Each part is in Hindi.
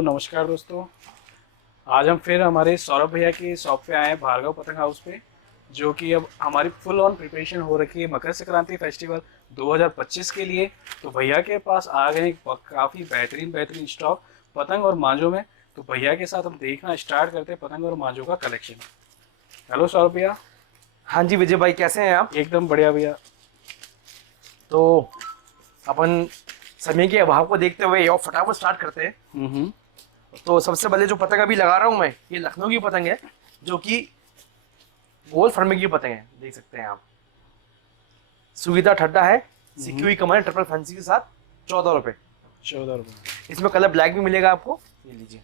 हेलो नमस्कार दोस्तों। आज हम फिर हमारे सौरभ भैया की शॉप पे आए हैं, भार्गव पतंग हाउस पे, जो कि अब हमारी फुल ऑन प्रिपरेशन हो रखी है मकर संक्रांति फेस्टिवल 2025 के लिए। तो भैया के पास आ गए काफ़ी बेहतरीन बेहतरीन स्टॉक पतंग और मांझों में। तो भैया के साथ हम देखना स्टार्ट करते हैं पतंग और मांझों का कलेक्शन। हेलो सौरभ भैया। हाँ जी विजय भाई, कैसे हैं आप? एकदम बढ़िया भैया। तो अपन समय के अभाव को देखते हुए और फटाफट स्टार्ट करते हैं। हम्म। तो सबसे पहले जो पतंग अभी लगा रहा हूँ मैं, ये लखनऊ की पतंग है, जो कि गोल फर्मे की पतंग है। देख सकते हैं आप, सुविधा ठड्डा है, सीखी हुई कमान ट्रिपल फैंसी के साथ। 14 रुपये। 14 रुपये। इसमें कलर ब्लैक भी मिलेगा आपको, ये लीजिए।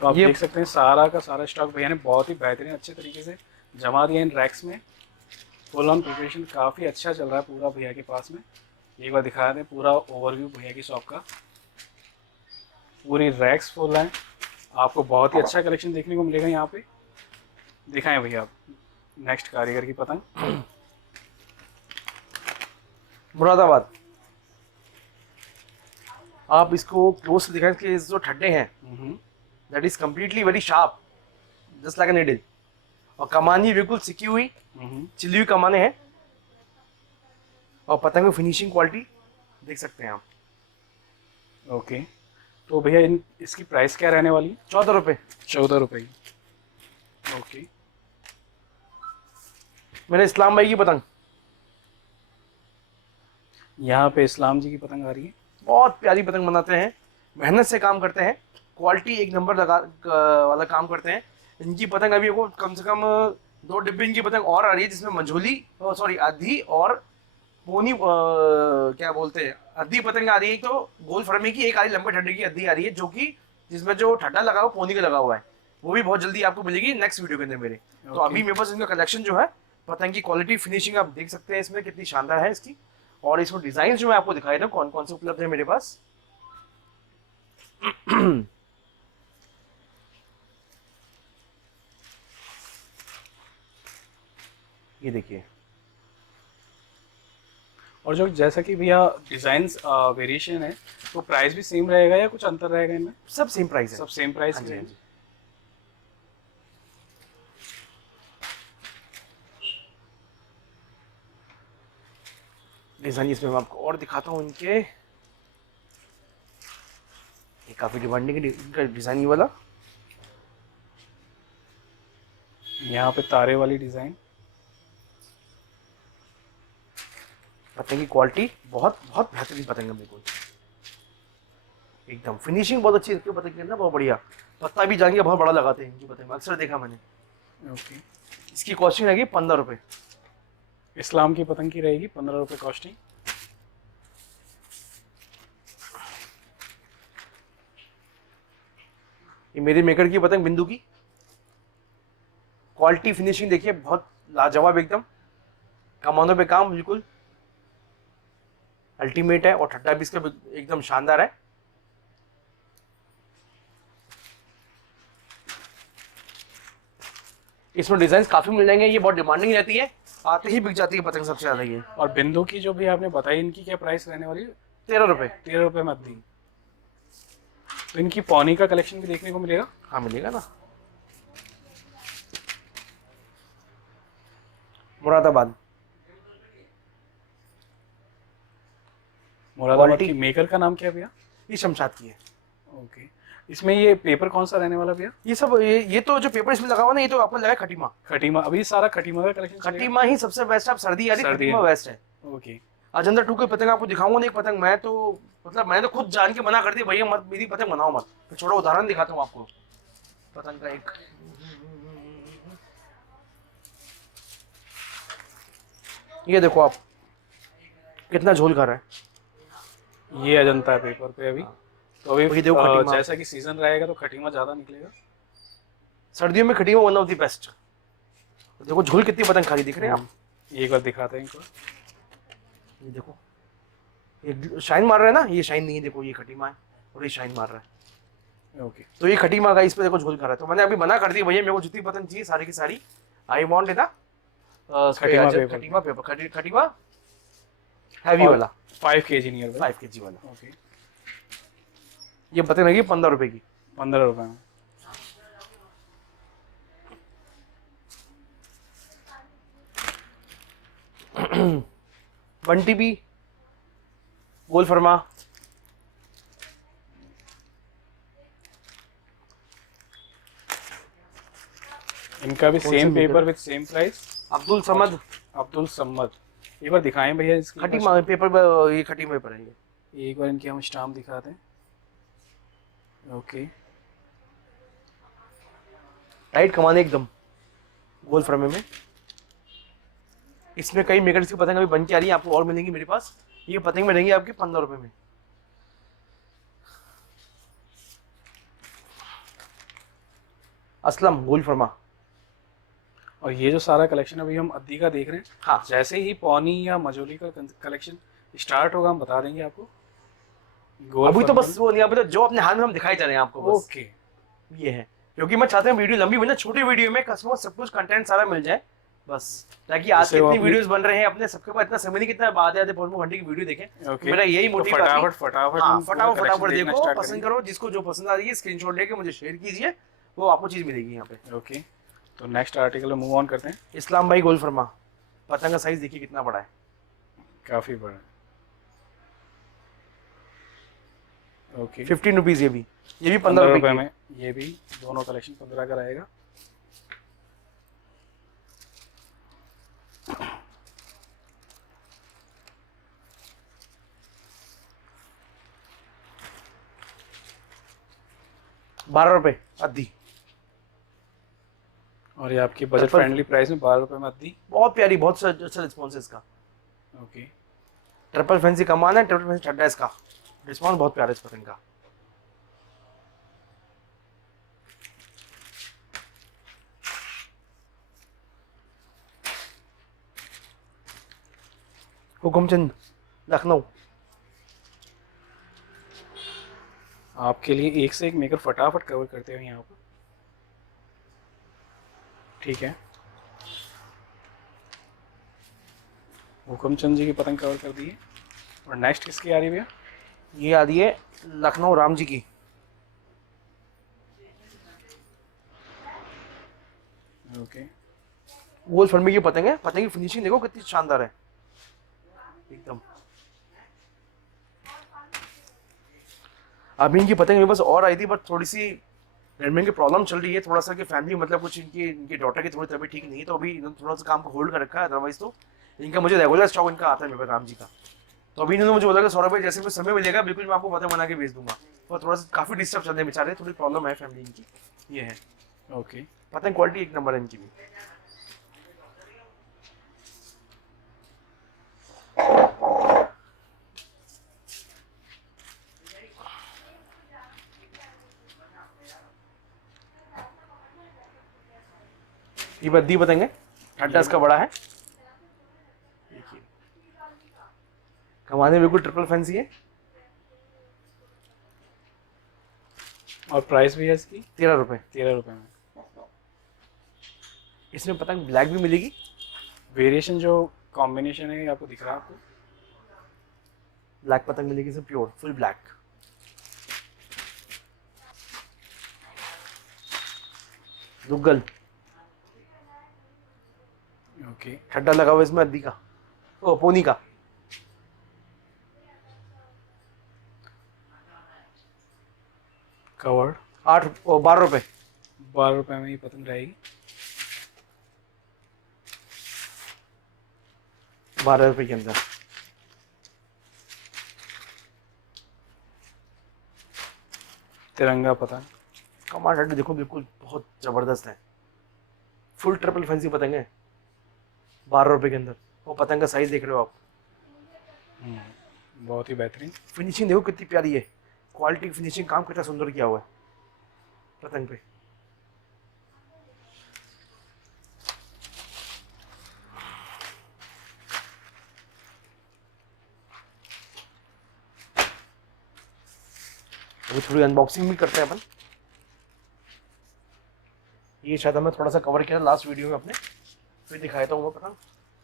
तो आप ये देख सकते हैं सारा का सारा स्टॉक भैया ने बहुत ही बेहतरीन अच्छे तरीके से जमा दिया इन रैक्स में। फुल ऑन प्रिपरेशन काफ़ी अच्छा चल रहा है पूरा भैया के पास में। एक बार दिखा दें पूरा ओवरव्यू भैया की शॉप का। पूरी रैक्स फुल हैं, आपको बहुत ही अच्छा कलेक्शन देखने को मिलेगा यहाँ पे। दिखाएं भैया आप नेक्स्ट कारीगर की पतंग। मुरादाबाद। आप इसको क्लोज से दिखाएं कि जो ठड्डे हैं, that is completely very sharp, just like a needle. और कमानी बिल्कुल सिकी हुई, चिली हुई कमाने हैं। और पतंग में फिनिशिंग क्वालिटी देख सकते हैं आप। ओके, तो भैया इसकी प्राइस क्या रहने वाली है? 14 रुपये। 14 रुपये की। ओके। मेरे इस्लाम भाई की पतंग, यहाँ पे इस्लाम जी की पतंग आ रही है। बहुत प्यारी पतंग बनाते हैं, मेहनत से काम करते हैं, क्वालिटी एक नंबर वाला काम करते हैं। इनकी पतंग अभी को कम से कम 2 डिब्बे इनकी पतंग और आ रही है, जिसमें मंझोली, सॉरी, आधी और पोनी, क्या बोलते हैं, आधी पतंग आ रही है। तो गोल फरमे की एक आ रही, लंबे ठड्डे की आधी आ रही है, जो कि जिसमें जो ठड्डा लगा हुआ पोनी का लगा हुआ है, वो भी बहुत जल्दी आपको मिलेगी नेक्स्ट वीडियो के अंदर मेरे। तो अभी मेरे पास इनका कलेक्शन जो है, पतंग की क्वालिटी फिनिशिंग आप देख सकते हैं इसमें कितनी शानदार है इसकी। और इसमें डिजाइन जो मैं आपको दिखाई था कौन कौन से उपलब्ध है मेरे पास। ये देखिए। और जो जैसा कि भैया डिजाइन्स वेरिएशन है, तो प्राइस भी सेम रहेगा या कुछ अंतर रहेगा इनमें? सब सेम प्राइस है। सब सेम प्राइस हाँ के जी, हाँ हैं। जी। डिजाइन इसमें मैं आपको और दिखाता हूँ इनके। ये काफी डिमांडिंग डिजाइन ये वाला। यहाँ पे तारे वाली डिजाइन। पतंग की क्वालिटी बहुत बहुत बेहतरीन पतंग है, बिल्कुल एकदम फिनिशिंग बहुत अच्छी है पतंग की ना, बहुत बढ़िया। पत्ता भी जाएंगे बहुत बड़ा लगाते हैं इनकी पतंग में, अक्सर देखा मैंने। ओके। इसकी कॉस्टिंग रहेगी 15 रुपये। इस्लाम की पतंग की रहेगी 15 रुपये कॉस्टिंग। ये मेरे मेकर की पतंग बिंदु की। क्वालिटी फिनिशिंग देखिए, बहुत लाजवाब एकदम। कमानों पे काम बिल्कुल अल्टीमेट है, और ठड्डा भी इसका एकदम शानदार है। इसमें डिजाइन काफी मिल जाएंगे, ये बहुत डिमांडिंग रहती है, आते ही बिक जाती है पतंग सबसे ज्यादा ये। और बिंदु की जो भी आपने बताई, इनकी क्या प्राइस रहने वाली है? 13 रुपये। 13 रुपये में दी। तो इनकी पौनी का कलेक्शन भी देखने को मिलेगा। हाँ मिलेगा ना। मुरादाबाद। मुरादाबाद की मेकर का नाम क्या है भैया? ये शमशाद की है। ओके। इसमें ये पेपर कौन सा रहने वाला भैया? ये सब ये तो जो पेपर इसमें लगा हुआ ना, ये तो आपको लगा है खटीमा। खटीमा, अभी सारा खटीमा का कलेक्शन खटीमा ही सबसे बेस्ट है। आप सर्दी आ रही, सर्दी खटीमा है। बेस्ट है। ओके। अजंता 2 की पतंग आपको दिखाऊंगा ना, एक पतंग मैं तो मतलब मैंने तो खुद जान के मना कर दिया, भैया मत मेरी पतंग बनाओ मत। तो छोटा उदाहरण दिखाता हूँ आपको पतंग का एक। ये देखो आप, कितना झोल कर रहा है। ये अजंता है पेपर पे अभी। तो अभी वही देखो खटीमा। जैसा कि सीजन रहेगा तो खटीमा ज़्यादा निकलेगा। सर्दियों में Khatima one of the best. देखो झोल कितनी पतंग खाली दिख रहे हैं आप। एक बार दिखाते हैं इनको। ये देखो, ये शाइन मार रहा है ना, ये शाइन नहीं है, देखो ये खटीमा है और ये शाइन मार रहा है। ओके। तो ये खटीमा का इस पे देखो झोल कर रहा है। तो मैंने अभी मना कर दिया, भैया मेरे को जितनी पतंग चाहिए सारी की सारी, I want it Khatima paper. Khatima paper, Khatima heavy वाला 5 kg नियर 5 kg वाला। ओके, ये पतंग लगी 15 रुपए की। 15 रुपए में। 1 TB गोल फरमा। इनका भी कौन से same meter? Paper with same price. Abdul Samad Abdul Samad, एक बार दिखाएं भैया इसकी खटीमा पेपर, ये खटीमा पेपर है ये। एक बार इनकी हम स्टाम्प दिखाते हैं। ओके, टाइट कमाने एकदम गोल फर्मे में। इसमें कई मेकर्स की पतंग अभी बन के आ रही है, आपको और मिलेंगी मेरे पास। ये पतंग मिलेंगी आपके 15 रुपए में। असलम गोल फर्मा। और ये जो सारा कलेक्शन अभी हम अद्दी का देख रहे हैं, हाँ, जैसे ही पौनी या मजोली का कलेक्शन स्टार्ट होगा हम बता देंगे आपको। गोल अभी तो फर्मा बस वो नहीं, अभी तो जो अपने हाथ में हम दिखाई जा रहे हैं आपको में। बस। ओके, ये है, क्योंकि मैं चाहता हूँ वीडियो लंबी बने, छोटी वीडियो में कस्टमर सब कुछ कंटेंट सारा मिल जाए बस। ताकि आज जिससे वो कितनी अपनी- वीडियोस बन रहे हैं अपने सबके पास इतना समय नहीं, कितना आधे आधे पौने घंटे की वीडियो देखें। ओके। मेरा यही तो मोटिव फटाफट फटाफट हाँ, हम पूरा फटाफट collection फटाफट देखना देखो, start पसंद करेंगे। करो, जिसको जो पसंद आ रही है स्क्रीनशॉट लेके मुझे शेयर कीजिए, वो आपको चीज मिलेगी यहाँ पे। ओके, तो नेक्स्ट आर्टिकल में मूव ऑन करते हैं। इस्लाम भाई गोल फरमा, पतंग का साइज देखिए कितना बड़ा है। काफी बड़ा। ओके, 15 रुपीज ये भी 15 15 रुपए रुपए की। में ये भी दोनों कलेक्शन 15 का रहेगा। ₹12 अद्दी। और ये आपकी बजट Triple- फ्रेंडली प्राइस में 12 रुपए में अद्दी। बहुत प्यारी, बहुत अच्छा रिस्पॉन्स है इसका। ओके, ट्रिपल फैंसी कमान है, ट्रिपल फैंसी ठंडा है इसका। रिस्पॉन्स बहुत प्यारा है इस पतंग का। हुकुमचंद लखनऊ। आपके लिए एक से एक मेकर फटाफट कवर करते हुए यहाँ पर। ठीक है, हुकुमचंद जी की पतंग कवर कर दी है। और नेक्स्ट किसकी आ रही है भैया? ये आ रही है लखनऊ राम जी की। ओके, गोल फर्मी की पतंग है। पतंग की फिनिशिंग देखो कितनी शानदार है एकदम। अभी इनकी पतंग मेरे पास और आई थी, बट थोड़ी सी रेडमेंट की प्रॉब्लम चल रही है थोड़ा सा, कि फैमिली मतलब कुछ इनकी डॉटर की थोड़ी तबीयत ठीक नहीं है, तो अभी इन्होंने थोड़ा सा काम को होल्ड कर रखा है। अदरवाइज तो इनका मुझे रेगुलर स्टॉक इनका आता है मेरे पास राम जी का। तो अभी इन्होंने मुझे बोला कि ₹100 जैसे भी समय मिलेगा बिल्कुल मैं आपको पतंग बना के भेज दूंगा। तो थोड़ा सा काफी डिस्टर्ब चल रहे हैं बेचारे, थोड़ी प्रॉब्लम है फैमिली इनकी। ये है ओके, पतंग, क्वालिटी एक नंबर है इनकी भी। ये बद्दी पतंग है, ठंडा इसका बड़ा है। देखिए कमाने बिल्कुल ट्रिपल फैंसी है। और प्राइस भी है इसकी ₹13। 13 रुपए में। इसमें पतंग ब्लैक भी मिलेगी। वेरिएशन जो कॉम्बिनेशन है ये आपको दिख रहा है आपको। ब्लैक पतंग मिलेगी इसमें, pure full black. Duggal okay, ठंडा लगा हुआ इसमें अद्दी का, ओ पोनी का। कवर्ड 12 रुपए। 12 रुपए में ये पतंग रहेगी। 12 रुपए के अंदर। तिरंगा पतंग। कमांड हेड देखो बिल्कुल बहुत जबरदस्त है। फुल ट्रिपल फैंसी पतंग है 12 रुपए के अंदर। वो पतंग का साइज देख रहे हो आप, बहुत ही बेहतरीन। फिनिशिंग देखो कितनी प्यारी है। क्वालिटी फिनिशिंग काम कितना सुंदर किया हुआ है पतंग पे। अभी थोड़ी अनबॉक्सिंग भी करते हैं अपन। ये शायद हमने थोड़ा सा कवर किया लास्ट वीडियो में अपने। फिर दिखाता हूँ मैं पतंग।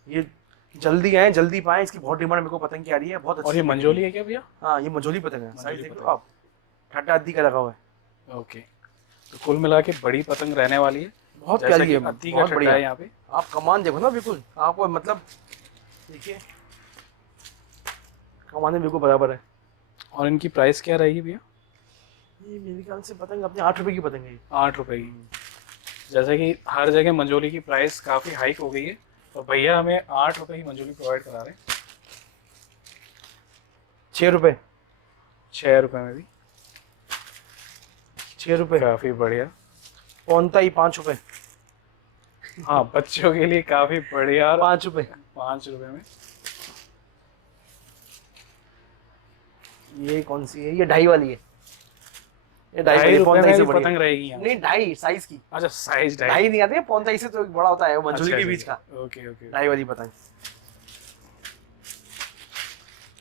ये जल्दी आए जल्दी पाए, इसकी बहुत डिमांड मेरे को पतंग की आ रही है, बहुत अच्छी और ये है। मंजोली है क्या भैया? हाँ ये मंजोली पतंग है, साइज मंजोली देख लो पतंग। आप, ठट्टा अद्दी का लगा हुआ है। ओके, तो कुल मिला के बड़ी पतंग रहने वाली है। बहुत जैसा प्यारी कि है, अद्दी का बहुत ठट्टा बढ़िया। है यहाँ पे। आप कमान देखो ना, बिल्कुल आपको मतलब देखिए कमाने बिल्कुल बराबर है। और इनकी प्राइस क्या रहेगी भैया? ये मेरे ख्याल से पतंग अपने 8 रुपए की पतंग है ये। 8 रुपए की। जैसे कि हर जगह मंजोली की प्राइस काफ़ी हाइक हो गई है, तो भैया हमें 8 रुपए की मंजोली प्रोवाइड करा रहे हैं। 6 रुपए, 6 रुपए में भी 6 रुपए। काफ़ी बढ़िया। पौनता ही 5 रुपए, हाँ, बच्चों के लिए काफ़ी बढ़िया। और 5 रुपए। 5 रुपए में ये कौन सी है? ये 2.5 वाली है, ये 2.5 वाली 2.5 रुपए पौनताई में से भी बड़ी पतंग रहेगी यहाँ? नहीं 2.5 साइज की, अच्छा, साइज 2.5। 2.5 नहीं आती है, पौनताई से तो बड़ा होता है वो मंजोली के बीच का। Okay okay. 2.5 वाली पतंग।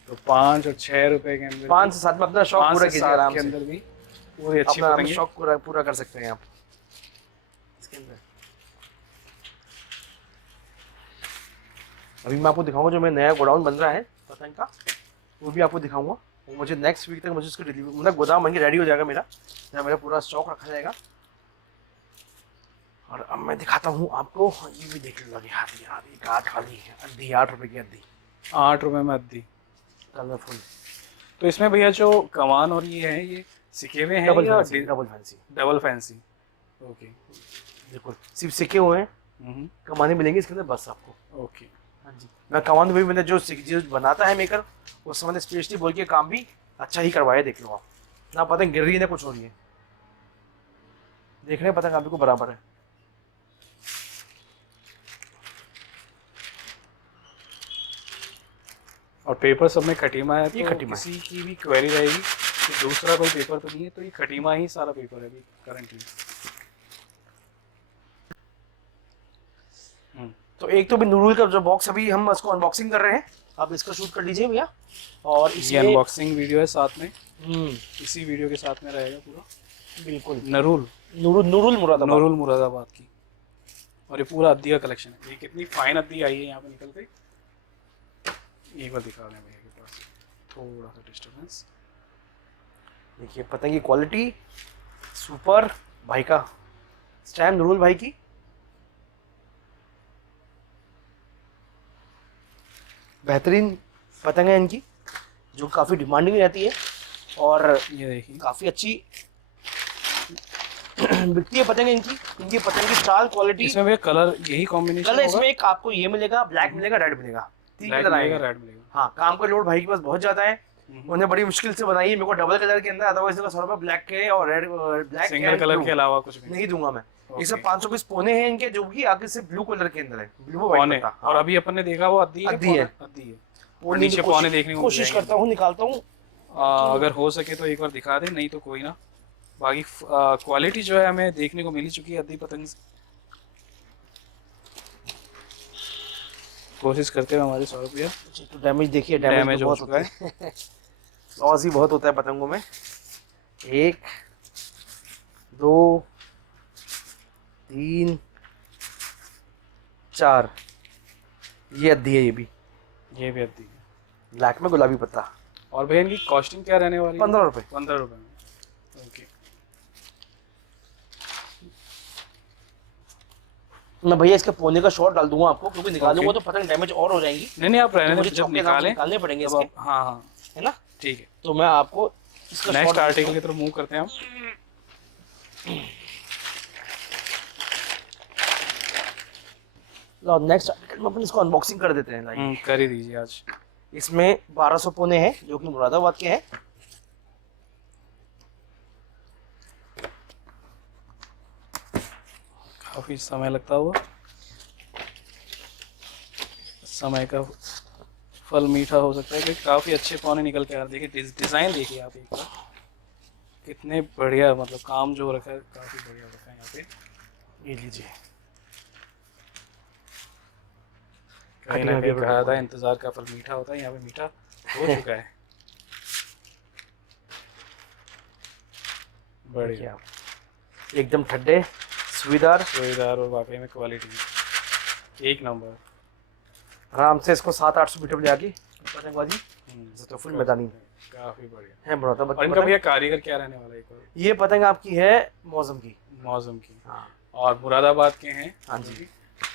तो 5 और 6 रुपए के अंदर 5 से 7 में अपना शौक 5 पूरा से कीजिए 7 आराम के से, अंदर भी पूरी अच्छी अपना पतंग। शौक पूरा कर सकते हैं आप इसके अंदर। अभी मैं आपको दिखाऊंगा जो मेरा नया गोडाउन बन रहा है पतंग का, वो भी आपको दिखाऊंगा। वो मुझे नेक्स्ट वीक तक मुझे उसका डिलीवरी, मतलब गोदाम बन के रेडी हो जाएगा मेरा, जहाँ मेरा पूरा स्टॉक रखा जाएगा। और अब मैं दिखाता हूँ आपको, ये भी देख लो, लगे हाथ यार, एक आठ वाली है अद्दी, 8 रुपए की अद्दी, 8 रुपए में अद्दी। कलरफुल, तो इसमें भैया जो कमान और ये है, ये सिके हुए हैं डबल या fancy, double fancy, double fancy? Okay. बिल्कुल सिर्फ सिक्के हुए हैं, हम्म, कमाने मिलेंगे इसके अंदर बस आपको। ओके। हाँ जी, मैं कमान भी मैंने जो बनाता है मेकर, उस समय स्पेशली बोल के काम भी अच्छा ही करवाया, देख लो आप, ना पतंग गिर रही है ना कुछ हो रही है, देख रहे हैं पतंग आप को बराबर है। और पेपर सब में खटीमा है, ये तो खटीमा किसी की भी क्वेरी रहेगी कि दूसरा कोई पेपर तो नहीं है, तो ये खटीमा ही सारा पेपर है अभी करंटली। तो एक तो भी नूडल का जो बॉक्स अभी हम उसको अनबॉक्सिंग कर रहे हैं, आप इसका शूट कर लीजिए भैया। और ये इसमें अनबॉक्सिंग वीडियो है साथ में, हम्म, इसी वीडियो के साथ में रहेगा पूरा। बिल्कुल नरूल नूडल मुरादाबाद। नूरुल मुरादाबाद की। और ये पूरा अद्दी का कलेक्शन है। ये कितनी फाइन अद्दी आई है यहाँ पे निकल के, एक बार दिखा रहे हैं भैया के पास, थोड़ा सा डिस्टर्बेंस। देखिए पतंग की क्वालिटी सुपर, भाई का स्टैम्प नूडल भाई की, बेहतरीन पतंग है इनकी, जो काफ़ी डिमांडिंग रहती है और ये देखिए, काफ़ी अच्छी बिकती है पतंग इनकी। इनकी पतंग की चाल क्वालिटी, इसमें भैया कलर यही कॉम्बिनेशन कलर होगा? इसमें एक आपको ये मिलेगा, ब्लैक मिलेगा, रेड मिलेगा, 3 ब्लैक कलर मिलेगा, आएंगे। रेड मिलेगा। हाँ, काम का लोड भाई के पास बहुत ज्यादा है, उन्होंने बड़ी मुश्किल से बनाई है मेरे को डबल कलर के अंदर, अदरवाइज इसका 100 रुपये ब्लैक के और रेड, ब्लैक सिंगल कलर के अलावा कुछ भी नहीं दूंगा मैं। Okay. ये सब 500 पीस पोने हैं इनके, जो कि आगे से ब्लू कलर के अंदर है, ब्लू पौने। व्हाइट। और अभी अपन ने देखा वो अद्दी है, अद्दी है। अद्दी है। और पोने नीचे पौने देखने को कोशिश करता हूँ, निकालता हूँ। अगर हो सके तो एक बार दिखा दे, नहीं तो कोई ना। बाकी क्वालिटी जो है हमें देखने को मिल ही चुकी है अद्दी पतंग से। कोशिश करते हैं हमारे सौरभ भैया। तो डैमेज देखिए, डैमेज डैमेज हो बहुत चुका होता है, लॉस ही बहुत होता है पतंगों में। 1 2 3 4, ये अद्दी है, ये भी ये भी अद्दी है। ब्लैक में गुलाबी पत्ता। और भैया इनकी कॉस्टिंग क्या रहने वाली है? 15 रुपए। 15 रुपए में। ओके। मैं भैया इसके पोने का शॉट डाल दूंगा आपको, क्योंकि निकालूंगा Okay. तो पतंग डैमेज और हो जाएंगी, नहीं नहीं, आप रहने तो दें, मुझे जब चौके दांत निकालें निकालने पड़ेंगे तब इसके, आप, हाँ हाँ है ना। ठीक है। तो मैं आपको इसका नेक्स्ट shot आर्टिकल की तरफ मूव करते हैं हम। लो नेक्स्ट आर्टिकल में अपन इसको अनबॉक्सिंग कर देते हैं। लाइक कर ही दीजिए आज। इसमें 1200 पोने हैं, जो कि मुरादाबाद के हैं। काफी समय लगता हुआ, समय का फल मीठा हो सकता है, कि काफी अच्छे पौने निकल के आ रहे। देखिए डिजाइन देखिए आप एक बार, कितने बढ़िया, मतलब काम जो रखा है काफी बढ़िया रखा है यहाँ पे। ये लीजिए, कहीं ना कहीं कहा था इंतजार का फल मीठा होता है, यहाँ पे मीठा हो चुका है। बढ़िया, एकदम ठंडे, सुविधार, सुविधार और वाकई में क्वालिटी। एक नंबर। आराम से इसको 700-800 मीटर ले आके पतंगबाजी तो फुल मैदानी काफी बढ़िया। है बड़ा। और इनका भैया कारीगर क्या रहने वाला है एक और? ये पतंग आपकी है मौसम की। मौसम की। हाँ और मुरादाबाद के हैं। हाँ जी।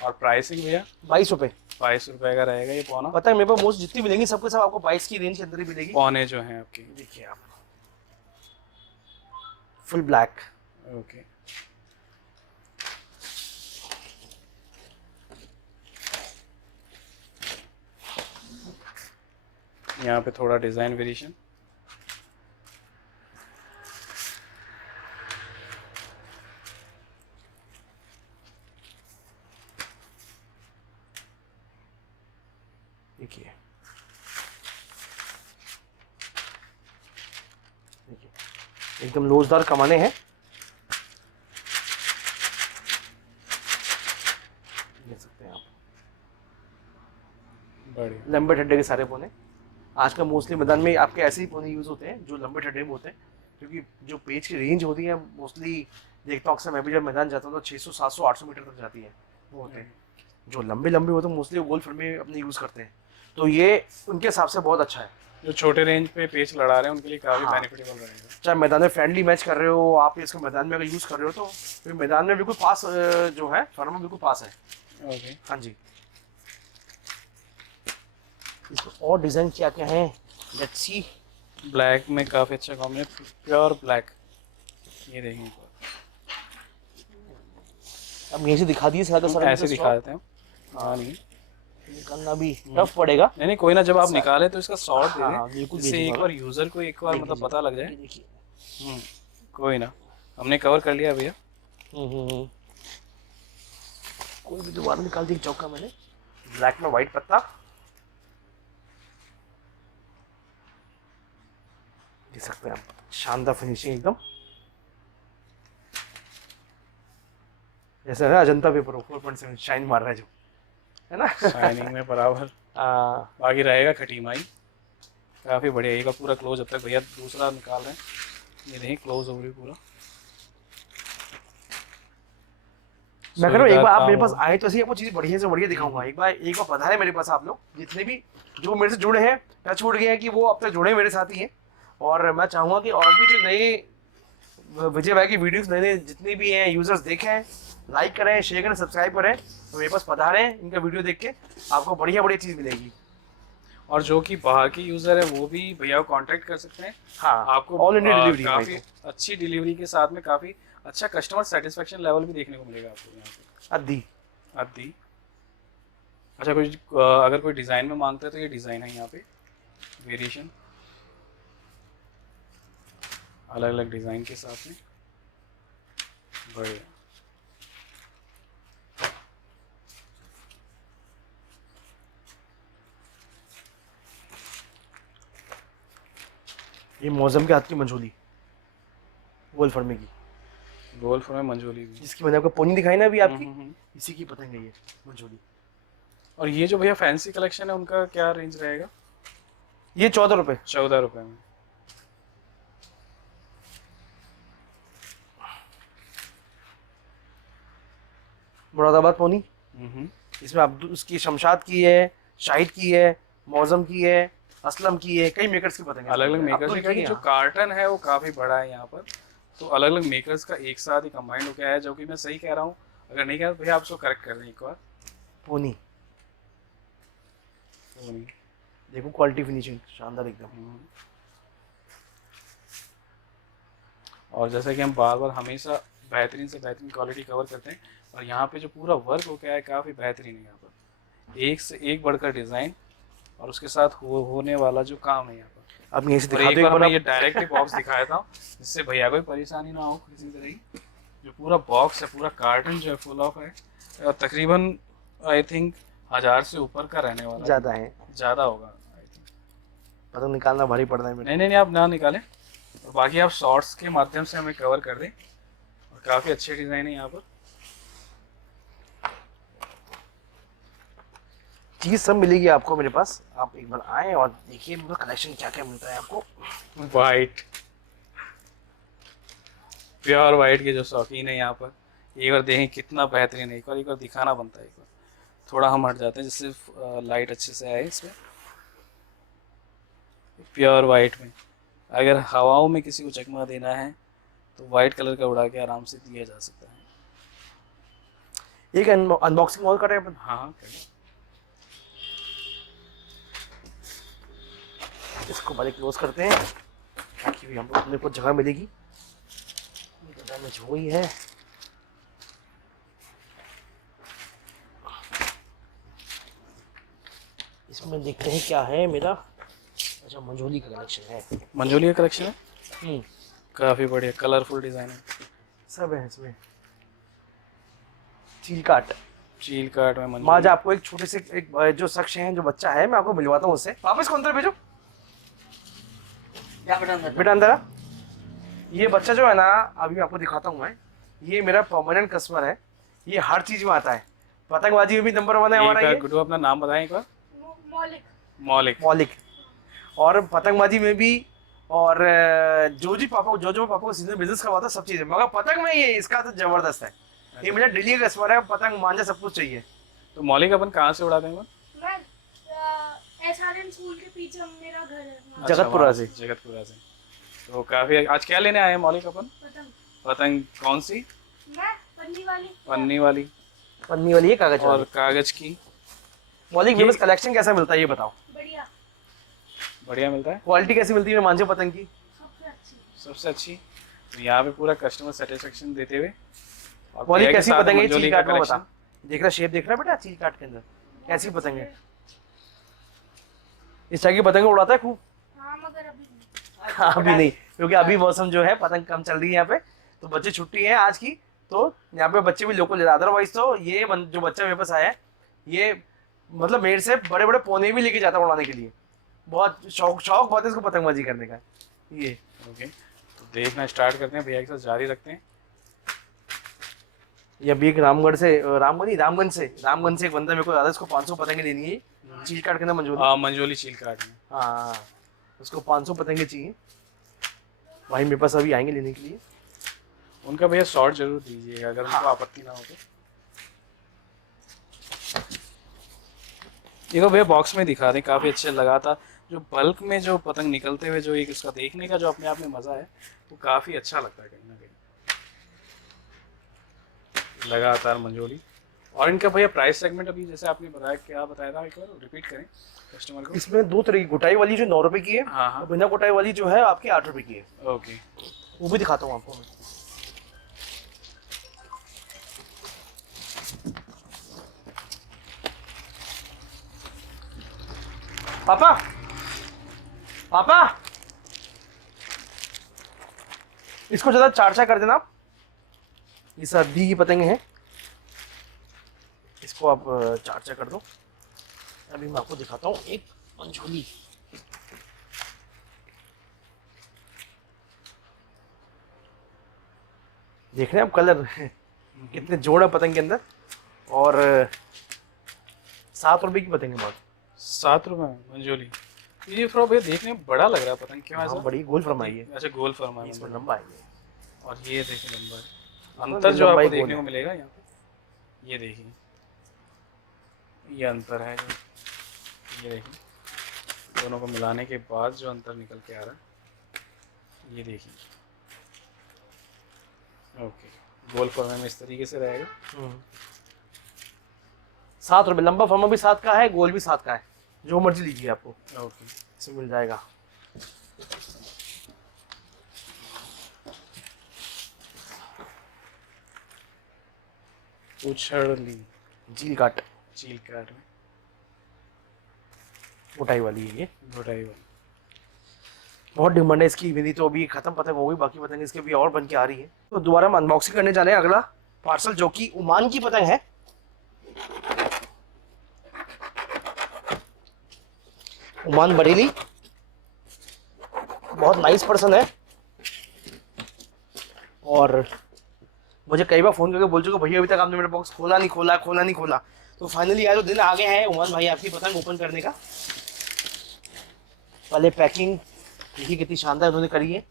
और प्राइसिंग भैया 22 रुपए 22 रुपए का रहेगा ये पौना। पतंग मेरे पास मोस्ट जितनी मिलेंगी सबके सब आपको 22 की रेंज के अंदर ही मिलेगी। पौने जो हैं आपकी, देखिए आप फुल ब्लैक। ओके। यहाँ पे थोड़ा डिजाइन वेरिएशन। देखिए एकदम लोजदार कमाने हैं। देख सकते हैं आप बढ़िया। लंबे ठड्डे के सारे पोने। आजकल मोस्टली मैदान में आपके ऐसे ही पोने यूज होते हैं जो लंबे ठड्डे में होते हैं, क्योंकि जो पेज की रेंज होती है मोस्टली देखता हूँ अक्सर मैं भी जब मैदान जाता हूँ तो 600 700 800 मीटर तक जाती है। वो होते हैं जो लंबे लंबे होते हैं मोस्टली गोल फर में अपने यूज करते हैं, तो ये उनके हिसाब से बहुत अच्छा है। जो छोटे रेंज पे पेच लड़ा रहे हैं उनके लिए काफी हाँ। बेनिफिटेबल रहेगा। चाहे मैदान में फ्रेंडली मैच कर रहे हो आप, इसको मैदान में अगर यूज कर रहे हो तो फिर मैदान में बिल्कुल पास जो है फर्म में बिल्कुल पास है। ओके। हाँ जी। इसको और डिजाइन क्या क्या है लेट्स सी। ब्लैक में काफी अच्छा कॉम्बिनेशन, प्योर ब्लैक। ये देखिए अब यहीं से दिखा दिए सारा सारा ऐसे दिखा देते हैं। हाँ नहीं निकालना भी टफ पड़ेगा। नहीं नहीं कोई ना, जब आप निकाले तो इसका शॉर्ट दे हाँ, दें बिल्कुल जिससे भेजूंगा एक बार यूजर को एक बार मतलब पता लग जाए। देखिए कोई ना, हमने कवर कर लिया भैया। कोई भी दोबारा निकाल दी चौका मैंने। ब्लैक में व्हाइट पत्ता देख सकते हैं आप, शानदार फिनिशिंग एकदम जैसे है अजंता पेपर 4.7 शाइन मार रहा है जो है ना। शाइनिंग में बराबर। बाकी रहेगा खटीमाई। काफी बढ़िया। एक बार पूरा क्लोज, अब तक भैया दूसरा निकाल रहे हैं। ये नहीं क्लोज हो रही पूरा। मैं कह रहा हूँ एक बार आप मेरे पास आए तो ऐसे आपको चीज़ बढ़िया से बढ़िया दिखाऊंगा। एक बार पधारे मेरे पास आप लोग जितने भी जो मेरे से जुड़े हैं, टच छूट गए हैं कि वो अब तक जुड़े मेरे साथ ही हैं। और मैं चाहूँगा कि और भी जो नए विजय भाई की वीडियोस नए जितने भी हैं यूजर्स देखें, लाइक करें, शेयर करें, सब्सक्राइब करें, तो मेरे पास पधारें इनका वीडियो देख के आपको बढ़िया बढ़िया चीज़ मिलेगी। और जो कि बाहर के यूजर है वो भी भैया को कांटेक्ट कर सकते हैं। हाँ आपको ऑल इंडिया डिलीवरी काफी अच्छी डिलीवरी के साथ में काफी अच्छा कस्टमर सेटिस्फेक्शन लेवल भी देखने को मिलेगा आपको यहाँ पे। अद्दी अद्दी। अच्छा कोई अगर कोई डिज़ाइन में मांगता है तो ये डिज़ाइन है यहाँ पे वेरिएशन अलग अलग डिज़ाइन के साथ में। बढ़िया। ये मौसम के हाथ की मंजोली गोल फर्मे की, गोल फॉर में मंजोली भी। जिसकी मैंने आपको पोनी दिखाई ना अभी आपकी, इसी की पतंग है ये मंजोली। और ये जो भैया फैंसी कलेक्शन है उनका क्या रेंज रहेगा? ये 14 रुपए। 14 रुपए में। मुरादाबाद पोनी, इसमें आप उसकी शमशाद की है, शाहिद की है, मौजम की है, असलम की है, कई मेकर्स की पतंग अलग अलग मेकर्स का जो कार्टन है वो काफी बड़ा है यहाँ पर, तो अलग अलग मेकर्स का एक साथ ही कंबाइंड होकर आया, जो कि मैं सही कह रहा हूँ। अगर नहीं कह रहा भैया आप उसको करेक्ट कर दें एक बार। पोनी देखो क्वालिटी फिनिशिंग शानदार एकदम। और जैसा कि हम बार बार हमेशा बेहतरीन से बेहतरीन क्वालिटी कवर करते हैं, और यहाँ पे जो पूरा वर्क हो गया है काफ़ी बेहतरीन है। यहाँ पर एक से एक बढ़कर डिज़ाइन और उसके साथ होने वाला जो काम है यहाँ पर। अब यहीं से दिखा दो। मैं ये डायरेक्ट बॉक्स दिखाया था जिससे भैया कोई परेशानी ना हो किसी तरह की। जो पूरा बॉक्स है, पूरा कार्टन जो है फुल ऑफ है, और तकरीबन आई थिंक 1000 से ऊपर का रहने वाला। ज़्यादा है, ज़्यादा होगा आई थिंक। पतंग निकालना भारी पड़ रहा है। नहीं आप ना निकालें, और बाकी आप शॉर्ट्स के माध्यम से हमें कवर कर दें। और काफ़ी अच्छे डिज़ाइन है यहाँ पर। चीज़ सब मिलेगी आपको मेरे पास, आप एक बार आए और देखिए मेरा कलेक्शन क्या क्या मिलता है आपको। वाइट, प्योर वाइट के जो शौकीन है यहाँ पर एक बार देखें कितना बेहतरीन है। एक बार दिखाना बनता है एक बार। थोड़ा हम हट जाते हैं जिससे लाइट अच्छे से आए इसमें। प्योर वाइट में अगर हवाओं में किसी को चकमा देना है तो वाइट कलर का उड़ा के आराम से दिया जा सकता है। एक अनबॉक्सिंग और करें अपन। हाँ हाँ करिए। इसको पहले क्लोज करते हैं ताकि भी हम लोग अपने को जगह मिलेगी। डैमेज हो गई है। इसमें देखते हैं क्या है मेरा। अच्छा मंजोली का कलेक्शन है। मंजोली का कलेक्शन है, काफ़ी बढ़िया कलरफुल डिज़ाइन है। सब है इसमें। चील काट में मंजोली। मैं आज आपको एक छोटे से एक जो शख्स है जो बच्चा है मैं आपको मिलवाता हूँ उससे। वापस कौन भेजो बेटा अंदर आ। ये बच्चा जो है ना अभी मैं आपको दिखाता हूँ मैं। ये मेरा परमानेंट कस्टमर है। ये हर चीज में आता है। पतंगबाजी में भी नंबर 1 है हमारा ये। गुड्डू अपना नाम बताएं एक बार। मौलिक। और पतंगबाजी में भी और जो पापा को सीजन बिजनेस करवाता सब चीजें मगर पतंग में ये इसका तो जबरदस्त है। ये मेरा डेली का कस्टमर है। पतंग मांझा सब कुछ चाहिए। तो मौलिक अपन कहाँ से उड़ाते हैं? एसआरएम स्कूल के पीछे मेरा घर है। अच्छा, जगतपुरा से। तो काफी आज क्या लेने आए हैं मौलिक अपन? पतंग कौन सी? मैं पन्नी वाली है कागज और वाली। कागज की। मौलिक ये- कलेक्शन कैसा मिलता है ये बताओ। बढ़िया मिलता है। क्वालिटी कैसी मिलती है मांझे पतंग की? सबसे अच्छी। तो यहाँ पे पूरा कस्टमर सेटिस्फेक्शन देते हुए। और मौलिक भैया के कैसी साथ पतंग है मंजोली चील का काट में बता। collection। देख रहा शेप देख रहा बेटा चील काट के अंदर कैसी पतंग है। इस तरह की पतंग उड़ाता है खूब। हाँ मगर अभी नहीं। हाँ, अभी नहीं क्योंकि अभी मौसम जो है पतंग कम चल रही है यहाँ पे। तो बच्चे छुट्टी है आज की तो यहाँ पे बच्चे भी लोकल है। अदरवाइज तो ये जो बच्चा मेरे पास आया है ये मतलब मेरे से बड़े बड़े पोने भी लेके जाता है उड़ाने के लिए। बहुत शौक बहुत है इसको पतंगबाजी करने का। ये ओके तो देखना स्टार्ट करते हैं, भैया के साथ जारी रखते हैं। ये अभी एक रामगढ़ से रामगंज से एक बंदा मेरे को दादा इसको 500 पतंगे देनी है। चील काट करना मंजूर। हाँ मंजोली चील काट में। हाँ उसको 500 पतंगे चाहिए। भाई मेरे पास अभी आएंगे लेने के लिए। उनका भैया शॉर्ट जरूर दीजिएगा अगर उनको आपत्ति ना हो तो। देखो भैया बॉक्स में दिखा दें, काफ़ी अच्छा लगा था। जो बल्क में जो पतंग निकलते हुए जो एक उसका देखने का जो अपने आप में मज़ा है वो काफ़ी अच्छा लगता है कहीं ना कहीं। लगातार मंजोली। और इनका भैया प्राइस सेगमेंट अभी जैसे आपने बताया, क्या बताया था एक बार रिपीट करें कस्टमर को। इसमें दो तरह की गुटाई वाली जो 9 रुपए की है। हाँ हाँ और बिना गुटाई वाली जो है आपकी 8 रुपए की है। ओके। वो भी दिखाता हूँ आपको मैं। पापा इसको ज्यादा चार कर देना आप। ये सर्दी की पतंगे हैं। इसको आप चार कर दो। अभी मैं आपको दिखाता हूँ एक मंजोली। देख रहे हैं आप कलर कितने जोड़ है पतंग के अंदर। और 7 रुपए की पतंग है बहुत। 7 रुपये में मंजोली। ये थोड़ा भैया देखने में बड़ा लग रहा है पतंग, क्यों ऐसा? हाँ, बड़ी गोल फरमाई है। अच्छा गोल फरमाई इसमें है। लंबा है ये। और ये देखिए लंबा है। हाँ, अंतर जो लंबाई आपको गोल देखने है। को मिलेगा यहाँ पे, ये देखिए ये अंतर है जो, ये देखिए दोनों को मिलाने के बाद जो अंतर निकल के आ रहा है ये देखिए। ओके गोल फॉर्मे में इस तरीके से रहेगा। 7 रुपए। लंबा फर्मा भी 7 का है, गोल भी 7 का है। जो मर्जी लीजिए आपको ओके इसमें मिल जाएगा। उछड़ी झील काट चील काट में मोटाई वाली है ये। घोटाई वाली। बहुत डिमांड है इसकी। मेरी तो अभी खत्म पतंग हो गई, बाकी पतंग इसके भी और बन के आ रही है। तो दोबारा हम अनबॉक्सिंग करने जा रहे हैं अगला पार्सल जो कि ओमान की पतंग है। ओमान बरेली बहुत नाइस पर्सन है। और मुझे कई बार फोन करके बोल चुके भैया अभी तक आपने मेरा बॉक्स खोला नहीं खोला। तो फाइनली आज दिन आ गए हैं ओमान भाई आपकी पतंग ओपन करने का। पहले पैकिंग देखिए कितनी शानदार उन्होंने करी है।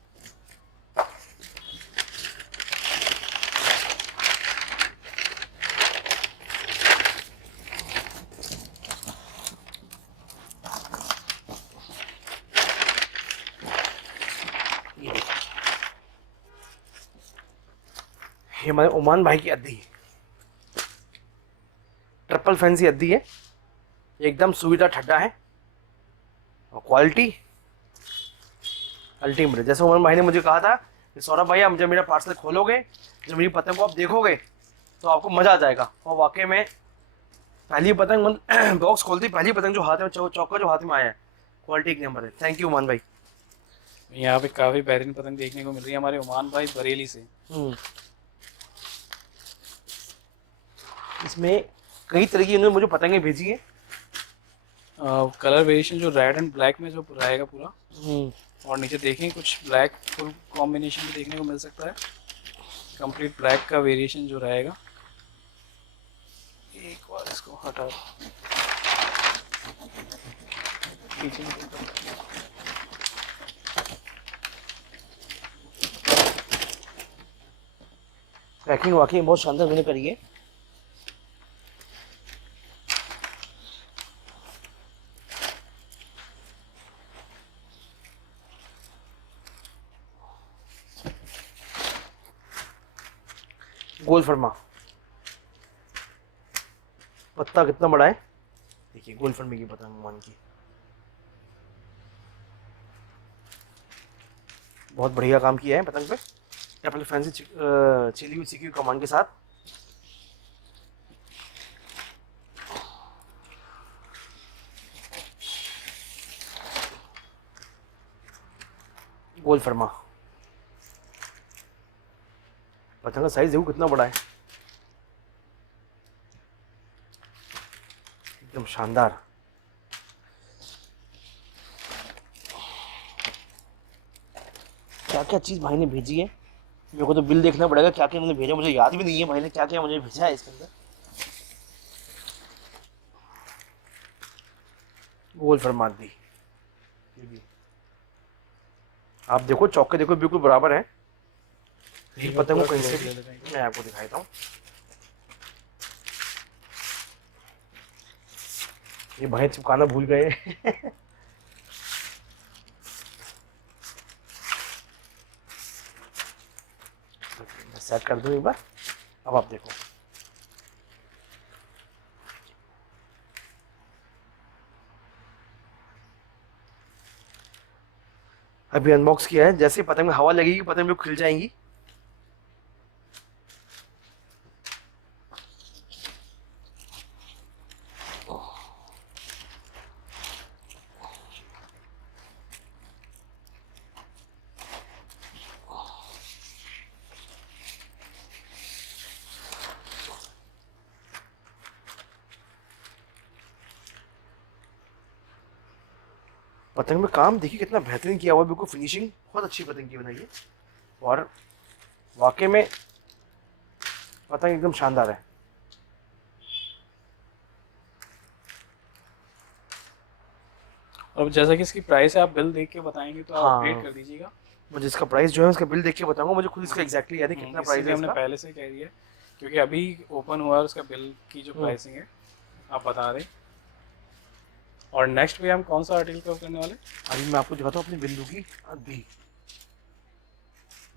ये हमारे ओमान भाई की अद्दी, ट्रिपल फैंसी अद्दी है, एकदम सुविधा ठड्डा है और क्वालिटी अल्टीमेट है। जैसे ओमान भाई ने मुझे कहा था कि सौरभ भैया जब मेरा पार्सल खोलोगे, जब मेरी पतंग को आप देखोगे तो आपको मजा आ जाएगा। और वाकई में पहली पतंग बॉक्स खोलती पहली पतंग जो हाथ में चौका जो हाथ में आया है, क्वालिटी एक नंबर है। थैंक यू ओमान भाई। यहाँ पे काफ़ी बेहतरीन पतंग देखने को मिल रही है हमारे ओमान भाई बरेली से। इसमें कई तरह की इन्होंने मुझे पतंगें भेजी हैं। कलर वेरिएशन जो रेड एंड ब्लैक में जो रहेगा पूरा, और नीचे देखें कुछ ब्लैक फुल कॉम्बिनेशन भी देखने को मिल सकता है। कंप्लीट ब्लैक का वेरिएशन जो रहेगा। एक बार इसको हटा पीछे पैकिंग वाकई बहुत शानदार मैंने करी है। गोल फरमा, पत्ता कितना बड़ा है देखिए, गोल फरमे की पतंग मान की बहुत बढ़िया काम किया है पतंग पे। ट्रिपल फैंसी चिली हुई सीकी कमान के साथ। गोल फरमा, पतंग का साइज देखो कितना बड़ा है, एकदम शानदार। क्या क्या चीज भाई ने भेजी है, मेरे को तो बिल देखना पड़ेगा क्या क्या उन्होंने भेजा, मुझे याद भी नहीं है भाई ने क्या क्या मुझे भेजा है इसके अंदर। गोल फरमा दी, ये भी आप देखो चौके देखो बिल्कुल बराबर है। ये पतंग को कहीं से भी मैं आपको दिखाता हूँ। ये भाई चिपकाना भूल गए सेट कर दूं एक बार। अब आप देखो अभी अनबॉक्स किया है, जैसे पतंग में हवा लगेगी पतंग भी खिल जाएंगी। पतंग में काम देखिए कितना बेहतरीन किया हुआ है, बिल्कुल फिनिशिंग बहुत अच्छी पतंग की बनाई है और वाकई में पतंग एकदम शानदार है। और जैसा कि इसकी प्राइस है, आप बिल देख के बताएंगे तो आप हाँ। अपडेट कर दीजिएगा। मुझे इसका प्राइस जो है उसका बिल देख के बताऊंगा, मुझे खुद इसका एग्जैक्टली याद है कितना प्राइस इसीलिए है हमने इसका। पहले से कह दिया है, क्योंकि अभी ओपन हुआ है उसका बिल की जो प्राइसिंग है आप बता दें। और नेक्स्ट पे हम कौन सा आर्टिकल कवर करने वाले? अभी मैं आपको दिखाता हूँ अपनी बिंदु की अद्दी,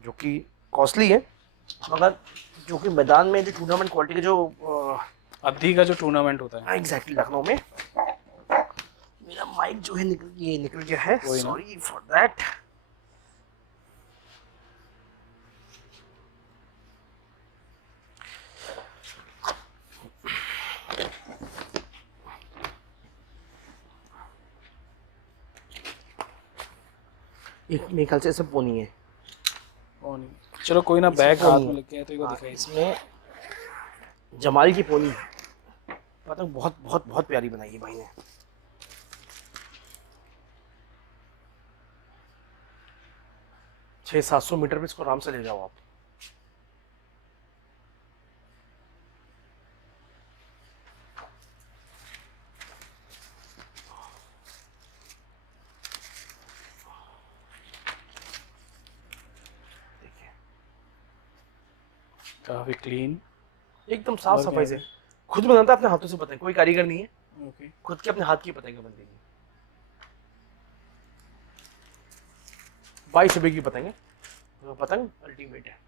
जो कि कॉस्टली है मगर जो कि मैदान में जो टूर्नामेंट क्वालिटी का जो अद्दी का जो टूर्नामेंट होता है। एग्जैक्टली लखनऊ में। मेरा माइक जो है निकल गया है, कोई ना। Sorry for that. एक मेरे ख्याल से सब पोनी है। और नहीं, चलो कोई ना, बैग हाथ में लेके आए तो एक बार दिखाइए। इसमें जमाल की पोनी पतंग बहुत बहुत बहुत प्यारी बनाई है भाई ने। 600-700 मीटर पे इसको आराम से ले जाओ आप। देखिए काफी क्लीन। एकदम साफ और सफाई क्या से खुद बनाता है अपने हाथों से पतंग, कोई कारीगर नहीं है, ओके। खुद के अपने हाथ की पतंग बनती है। 22 रुपए की पतंग है, पतंग अल्टीमेट है।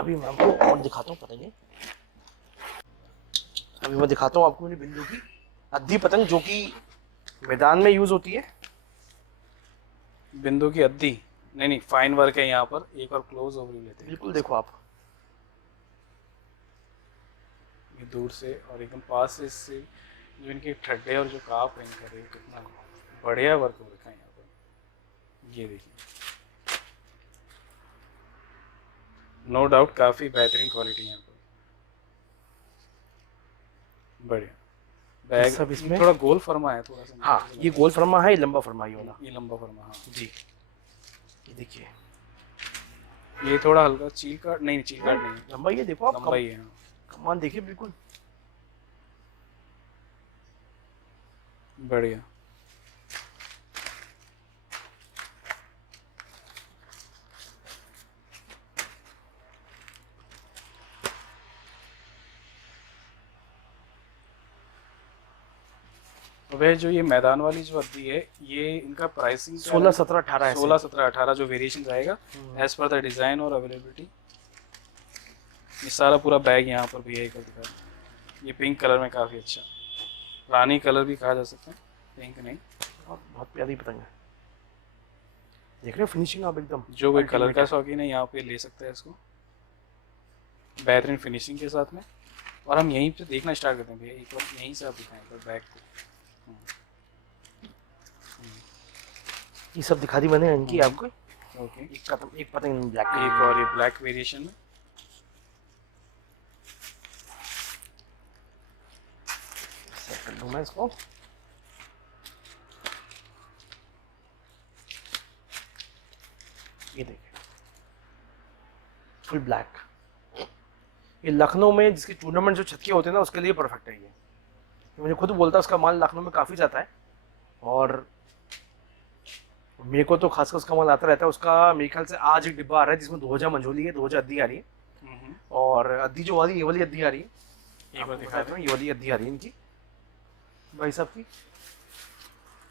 अभी मैं आपको और दिखाता हूँ पतंगे। अभी मैं दिखाता हूँ आपको मेरी बिंदु की अद्धी पतंग, जो कि मैदान में यूज होती है। बिंदु की अद्दी, नहीं नहीं, फाइन वर्क है यहाँ पर। एक और क्लोज ओवरव्यू लेते हैं बिल्कुल देखो आप, ये दूर से और एकदम पास से। इससे जो इनके ठड्डे और जो काप है इनका, देखो कितना बढ़िया वर्क हो रखा है यहाँ पर। ये देखिए, नो डाउट काफी बेहतरीन क्वालिटी है यहाँ पर, बढ़िया। बैग सब इसमें थोड़ा गोल फरमा है, थोड़ा सा। हाँ, ये गोल फरमा है, ये लंबा फरमा है, ये वाला। ये लंबा फरमा, हाँ जी, ये देखिए ये थोड़ा हल्का चील काट, नहीं चील काट नहीं है, लंबा, ये देखो आप, लंबा ही है। हाँ, कमान देखिए बिल्कुल। बढ़िया। वह जो ये मैदान वाली जो अद्दी है, ये इनका प्राइसिंग 16, 17, 18 ऐसे। 16, 17, 18 जो वेरिएशन रहेगा एज पर द डिज़ाइन और अवेलेबिलिटी। ये सारा पूरा बैग यहाँ पर भी है, एक दिखा। ये पिंक कलर में काफ़ी अच्छा, रानी कलर भी कहा जा सकता है, पिंक नहीं। बहुत प्यारी पतंग है, देख रहे हो फिनिशिंग आप एकदम। जो कोई कलर का शौकीन है यहाँ पे ले सकता है इसको, बेहतरीन फिनिशिंग के साथ में। और हम यहीं पे देखना स्टार्ट करते हैं भैया, एक बार यहीं से आप दिखाएं पर बैग को। ये सब दिखा दी मैंने इनकी आपको। ओके, एक पतंग ब्लैक, एक और ये ब्लैक वेरिएशन में। सेट कर दूं मैं इसको। ये देखिए फुल ब्लैक, ये लखनऊ में जिसके टूर्नामेंट जो छत के होते हैं ना, उसके लिए परफेक्ट है ये। मुझे खुद बोलता है, उसका माल लखनऊ में काफ़ी जाता है और मेरे को तो खासकर उसका माल आता रहता है। उसका मेरे ख्याल से आज एक डिब्बा आ रहा है जिसमें 2000 मंझोली है, 2000 अद्दी आ रही है। और अद्दी जो वाली, ये वाली अद्दी आ रही है, एक बार दिखा दिखाता हूँ। ये वाली अद्दी आ रही है इनकी भाई साहब की,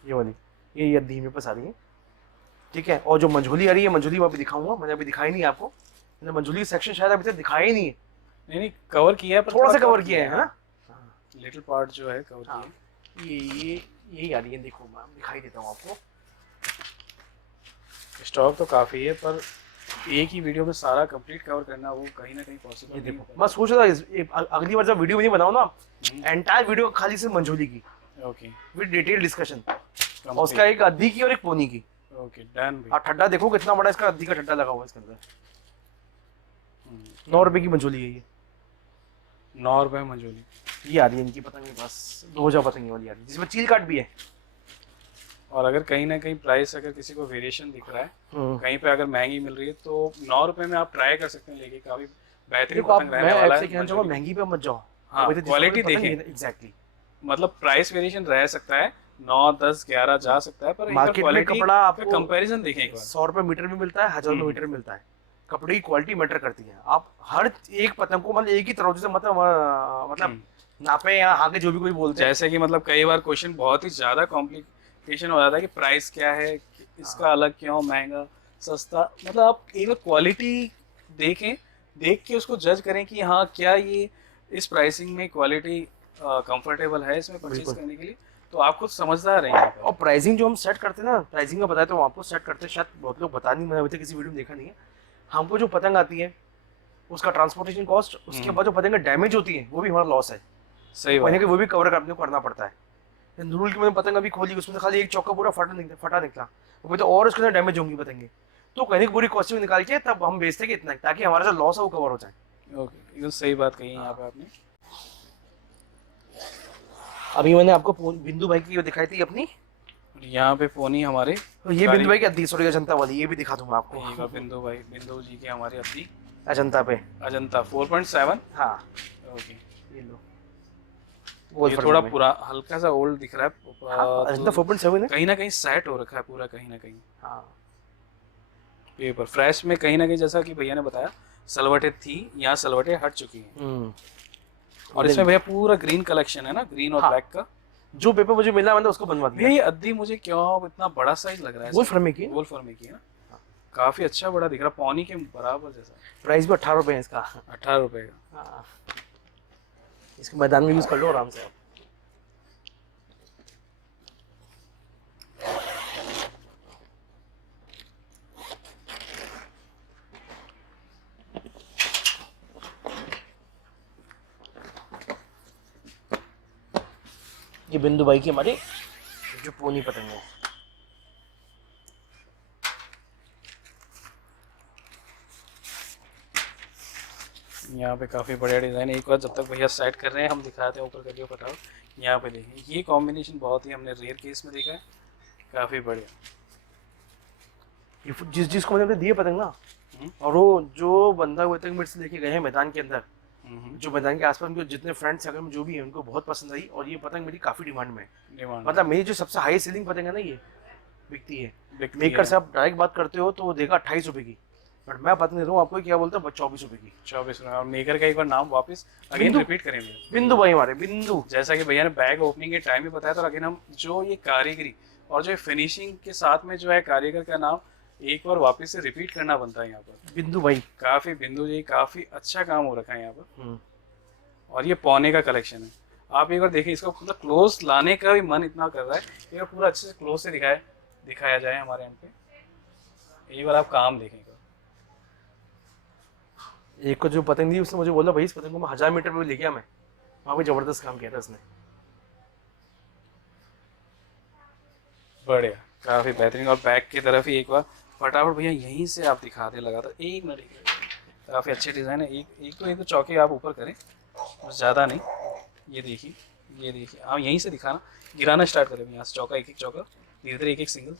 ये वाली, ये अद्दी मेरे पास आ रही है, ठीक है। और जो मंझोली आ रही है, मंझोली मैं अभी दिखाऊंगा, मैंने अभी दिखाई नहीं आपको। मैंने मंझोली सेक्शन शायद अभी तक दिखाया ही नहीं है। नहीं कवर किया है, पर थोड़ा सा कवर किया है, हाँ, लिटिल पार्ट जो है कवर हाँ। किया है। ये यही आ रही है, देखो मैं दिखाई देता हूँ आपको। स्टॉक तो काफ़ी है, पर एक ही वीडियो में सारा कंप्लीट कवर करना वो कहीं ना कहीं पॉसिबल ये नहीं देखो, होता। मैं सोच रहा था अगली बार जब वीडियो नहीं बनाऊँ ना, एंटायर वीडियो खाली से मंझोली की ओके, विद डिटेल डिस्कशन, और उसका एक अद्दी की और एक पोनी की। ओके डन भाई। और ठड्डा देखो कितना बड़ा इसका अद्दी का ठड्डा लगा हुआ है इसके अंदर। 9 रुपए की मंझोली है ये। 9 रुपए मंजूरी। ये आ रही है इनकी पतंग के पास, 2000 पतंग वाली आ रही है जिसमें चील काट भी है। और अगर कहीं ना कहीं प्राइस अगर किसी को वेरिएशन दिख रहा है, कहीं पे अगर महंगी मिल रही है, तो 9 रुपए में आप ट्राई कर सकते हैं लेके, काफी बेहतरीन देखो आप, पतंग मैं रहने वाला आपसे है। कहना चाहूंगा महंगी पे मत जाओ, हाँ, क्वालिटी देखें। एग्जैक्टली, मतलब प्राइस वेरिएशन रह सकता है, 9, 10, 11 जा सकता है, पर मार्केट में कपड़ा आपको कंपैरिजन देखें एक बार। 100 रुपए मीटर में मिलता है, 1000 रुपए मीटर में मिलता है। कपड़े की क्वालिटी मैटर करती है। आप हर एक पतंग को मतलब एक ही तरह से मतलब नापे या आगे जो भी कोई बोलते हैं। जैसे कि मतलब कई बार क्वेश्चन बहुत ही ज्यादा कॉम्प्लिकेशन हो जाता है कि प्राइस क्या है, इसका अलग क्यों, महंगा सस्ता। मतलब आप एक बार क्वालिटी देखें, देख के उसको जज करें कि हाँ क्या ये इस प्राइसिंग में क्वालिटी कंफर्टेबल है इसमें परचेज करने के लिए, तो आप खुद समझदार रहेंगे। और प्राइसिंग जो हम सेट करते हैं ना, प्राइसिंग का बताया तो आपको सेट करते हैं, शायद बहुत लोग बता नहीं, मैंने अभी तक किसी वीडियो में देखा नहीं है। हमको जो पतंग आती है उसका ट्रांसपोर्टेशन कॉस्ट, उसके बाद जो पतंग डैमेज होती है वो भी हमारा लॉस है। सही बात कि वो भी कवर अपने को करना पड़ता है। नूरुल की मैंने पतंग अभी खोली, उसमें से खाली एक चौका पूरा फटा निकला, वो तो और उसके अंदर डैमेज होंगी पतंगे, तो कहने की पूरी कॉस्टिंग निकाल के तब हम बेचते कि इतना, ताकि हमारा जो लॉस है वो कवर हो जाए। ओके, एकदम सही बात कही यहाँ पे आपने। अभी मैंने आपको बिंदु भाई की वो दिखाई थी अपनी, यहाँ पे पोनी हमारे, तो ये बिंदु भाई की अद्दी, सॉरी अजंता वाली, ये भी दिखा दूंगा आपको। एक बार बिंदु जी की हमारी अपनी अजंता पे, अजंता 4.7। हाँ ओके, ये लो, ये थोड़ा पूरा हल्का सा ओल्ड दिख रहा है। अजंता 4.7 है, कहीं ना कहीं सेट हो रखा है पूरा, कहीं ना कहीं हाँ पेपर फ्रेश में कहीं ना कहीं, जैसा कि भैया ने बताया सलवटें थी, यहाँ सलवटें हट चुकी हैं। और इसमें भैया पूरा ग्रीन कलेक्शन है ना, ग्रीन और ब्लैक का। जो पेपर मुझे मिला मैंने उसको बनवा दिया। भैया ये अद्दी मुझे क्यों इतना बड़ा साइज लग रहा है? वोल्फ्रामे की है। वोल्फ्रामे की है ना। काफ़ी अच्छा बड़ा दिख रहा, पौनी के बराबर जैसा। प्राइस भी 18 रुपये है इसका। 18 रुपये का। हाँ, इसको मैदान में यूज़ कर लो आराम से आप। ये बिंदु भाई की हमारी जो पोनी पतंग है। यहाँ पे काफ़ी बढ़िया डिज़ाइन है। एक बार जब तक भैया सेट कर रहे हैं हम दिखाते हैं ऊपर करके फटाफट। यहाँ पे देखिए ये कॉम्बिनेशन बहुत ही हमने रेयर केस में देखा है, काफ़ी बढ़िया। ये जिसको मैंने दिए पतंग ना, और वो जो बंदा वो पतंग मेरे से लेके गए हैं मैदान के अंदर, जो मैदान के आसपास उनके जितने फ्रेंड्स अगर जो भी हैं उनको बहुत पसंद आई, और ये पतंग मेरी काफ़ी डिमांड में है। डिमांड मतलब मेरी जो सबसे हाई सेलिंग पतंग है ना, ये बिकती है। बिकती मेकर है। से आप डायरेक्ट बात करते हो तो वो देगा 28 रुपये की, बट मैं पतंग दे रहा हूँ आपको क्या बोलता हूँ 24 रुपये की। 24 रुपये। और मेकर का एक बार नाम वापस अगेन बिंदु। रिपीट करेंगे। बिंदु भाई हमारे बिंदु। जैसा कि भैया ने बैग ओपनिंग के टाइम भी बताया था, अगेन हम जो ये कारीगरी और जो फिनिशिंग के साथ में जो है कारीगर का नाम एक बार वापस से रिपीट करना बनता है यहाँ पर। बिंदु भाई। काफ़ी बिंदु जी, काफ़ी अच्छा काम हो रखा है यहाँ पर। हम्म। और ये पौने का कलेक्शन है। आप एक बार देखिए, इसको पूरा क्लोज लाने का भी मन इतना कर रहा है, एक बार पूरा अच्छे से क्लोज से दिखाया जाए हमारे यहाँ पे। एक बार आप काम देखें। एक को जो पतंग दी उसने मुझे बोला भाई इस पतंग को मैं 1000 मीटर पे ले गया, मैं वहाँ पे जबरदस्त काम किया था उसने। बढ़िया, काफ़ी बेहतरीन। और बैक की तरफ ही एक बार फटाफट भैया यहीं से आप दिखा दे लगा था, 1 मिनट। काफ़ी अच्छे डिज़ाइन है। एक तो चौके आप ऊपर करें, ज़्यादा नहीं। ये देखिए आप यहीं से दिखाना, गिराना स्टार्ट करें यहाँ से चौका, एक एक चौका, धीरे धीरे एक एक सिंगल।